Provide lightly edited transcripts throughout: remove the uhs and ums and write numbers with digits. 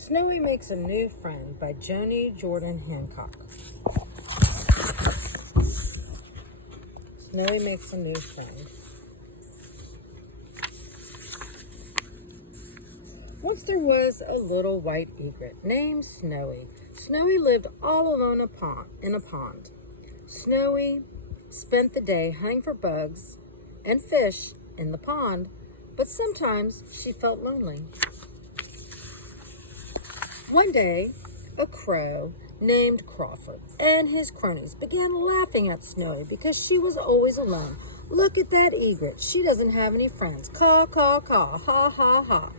Snowy Makes a New Friend by Joni Jordan Hancock. Snowy makes a new friend. Once there was a little white egret named Snowy. Snowy lived all alone in a pond. Snowy spent the day hunting for bugs and fish in the pond, but sometimes she felt lonely. One day, a crow named Crawford and his cronies began laughing at Snowy because she was always alone. "Look at that egret. She doesn't have any friends. Caw, caw, caw, ha, ha, ha."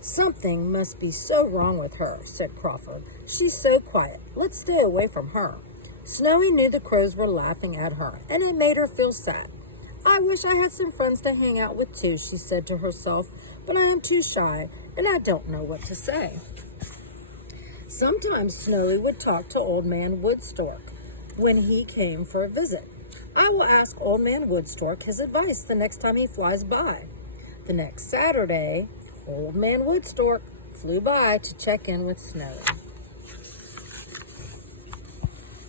"Something must be so wrong with her," said Crawford. "She's so quiet. Let's stay away from her." Snowy knew the crows were laughing at her, and it made her feel sad. "I wish I had some friends to hang out with too," she said to herself, "but I am too shy, and I don't know what to say." Sometimes Snowy would talk to Old Man Woodstork when he came for a visit. "I will ask Old Man Woodstork his advice the next time he flies by." The next Saturday, Old Man Woodstork flew by to check in with Snowy.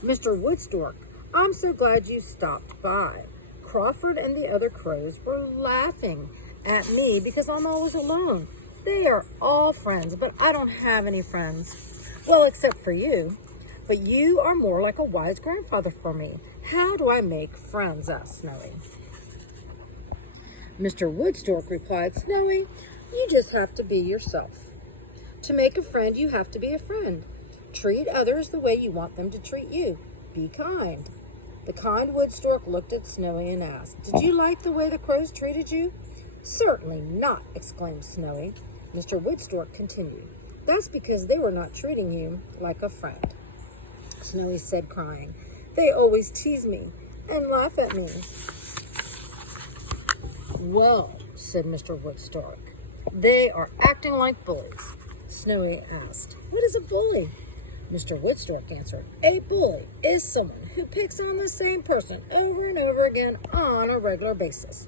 "Mr. Woodstork, I'm so glad you stopped by. Crawford and the other crows were laughing at me because I'm always alone. They are all friends, but I don't have any friends. Well, except for you. But you are more like a wise grandfather for me. How do I make friends?" asked Snowy. Mr. Woodstork replied, "Snowy, you just have to be yourself. To make a friend, you have to be a friend. Treat others the way you want them to treat you. Be kind." The kind Woodstork looked at Snowy and asked, "Did you like the way the crows treated you?" "Certainly not," exclaimed Snowy. Mr. Woodstork continued, "That's because they were not treating you like a friend." Snowy said, crying, "They always tease me and laugh at me." "Well," said Mr. Woodstork, "they are acting like bullies." Snowy asked, "What is a bully?" Mr. Woodstork answered, "A bully is someone who picks on the same person over and over again on a regular basis."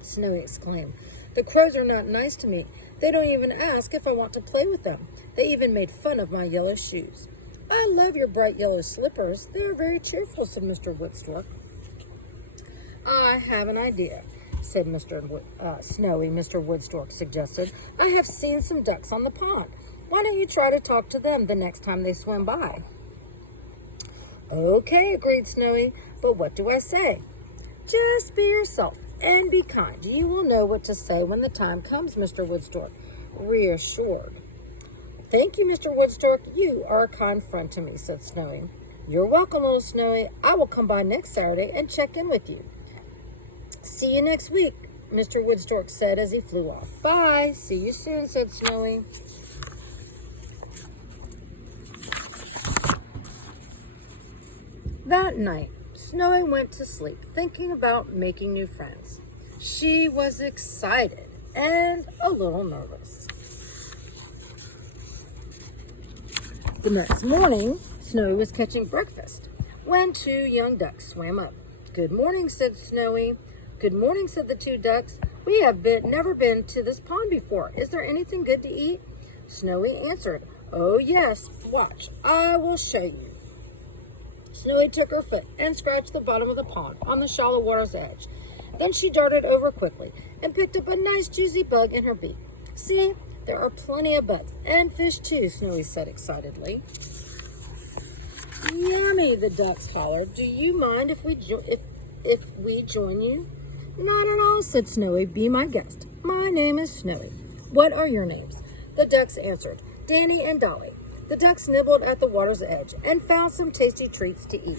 Snowy exclaimed, "The crows are not nice to me. They don't even ask if I want to play with them. They even made fun of my yellow shoes." "I love your bright yellow slippers. They are very cheerful," said Mr. Woodstork. "I have an idea," said Snowy. Mr. Woodstork suggested, "I have seen some ducks on the pond. Why don't you try to talk to them the next time they swim by?" "Okay," agreed Snowy, "but what do I say?" "Just be yourself and be kind. You will know what to say when the time comes," Mr. Woodstork reassured. "Thank you, Mr. Woodstork. You are a kind friend to me," said Snowy. "You're welcome, little Snowy. I will come by next Saturday and check in with you." "See you next week," Mr. Woodstork said as he flew off. "Bye. See you soon," said Snowy. That night, Snowy went to sleep thinking about making new friends. She was excited and a little nervous. The next morning, Snowy was catching breakfast when two young ducks swam up. "Good morning," said Snowy. "Good morning," said the two ducks. "We have never been to this pond before. Is there anything good to eat?" Snowy answered, "Oh yes, watch, I will show you." Snowy took her foot and scratched the bottom of the pond on the shallow water's edge. Then she darted over quickly and picked up a nice juicy bug in her beak. "See, there are plenty of bugs and fish too," Snowy said excitedly. "Yummy," the ducks hollered. "Do you mind if we join you?" "Not at all," said Snowy. "Be my guest. My name is Snowy. What are your names?" The ducks answered, "Danny and Dolly." The ducks nibbled at the water's edge and found some tasty treats to eat.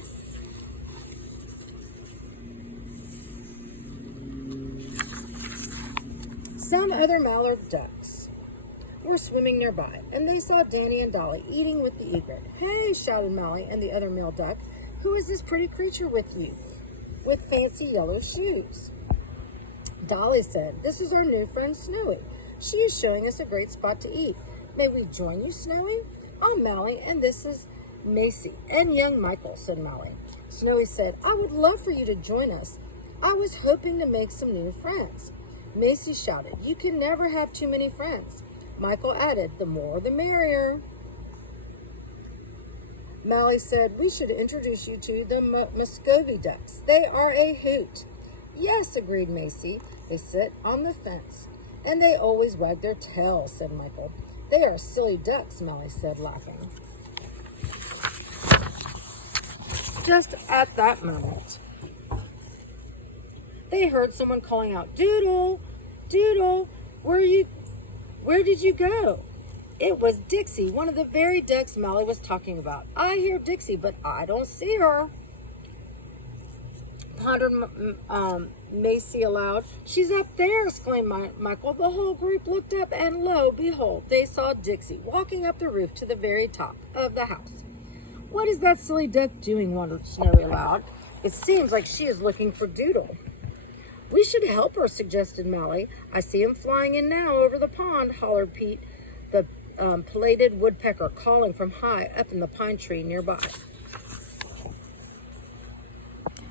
Some other mallard ducks were swimming nearby, and they saw Danny and Dolly eating with the egret. "Hey," shouted Molly and the other male duck, "who is this pretty creature with you, with fancy yellow shoes?" Dolly said, "This is our new friend Snowy. She is showing us a great spot to eat. May we join you, Snowy?" "I'm Molly, and this is Macy and young Michael," said Molly. Snowy said, "I would love for you to join us. I was hoping to make some new friends." Macy shouted, "You can never have too many friends." Michael added, the more the merrier. Mally said, we should introduce you to the Muscovy ducks. They are a hoot. Yes, agreed Macy. They sit on the fence, and they always wag their tails, said Michael. They are silly ducks, Mally said, laughing. Just at that moment, they heard someone calling out, Doodle, Doodle, where did you go? It was Dixie, one of the very ducks Mally was talking about. I hear Dixie, but I don't see her, pondered Macy aloud. She's up there, exclaimed Michael. The whole group looked up, and lo, behold, they saw Dixie walking up the roof to the very top of the house. What is that silly duck doing, wondered Snowy aloud. It seems like she is looking for Doodle. We should help her, suggested Mally. I see him flying in now over the pond, hollered Pete, the pileated woodpecker, calling from high up in the pine tree nearby.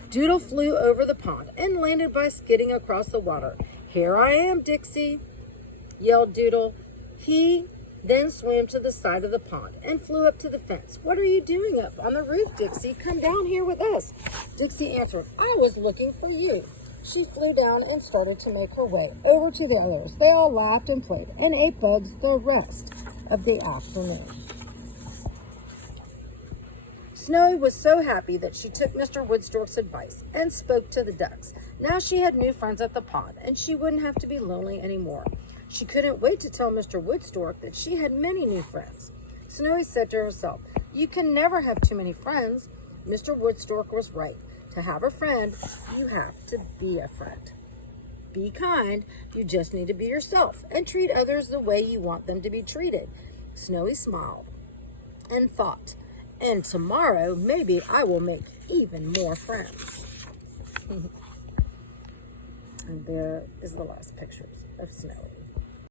Doodle flew over the pond and landed by skidding across the water. Here I am, Dixie, yelled Doodle. He then swam to the side of the pond and flew up to the fence. What are you doing up on the roof, Dixie? Come down here with us. Dixie answered, I was looking for you. She flew down and started to make her way over to the others. They all laughed and played and ate bugs the rest of the afternoon. Snowy was so happy that she took Mr. Woodstock's advice and spoke to the ducks. Now she had new friends at the pond, and she wouldn't have to be lonely anymore. She couldn't wait to tell Mr. Woodstock that she had many new friends. Snowy said to herself, you can never have too many friends. Mr. Woodstock was right. To have a friend, you have to be a friend. Be kind. You just need to be yourself and treat others the way you want them to be treated. Snowy smiled and thought, and tomorrow maybe I will make even more friends. And there is the last pictures of Snowy.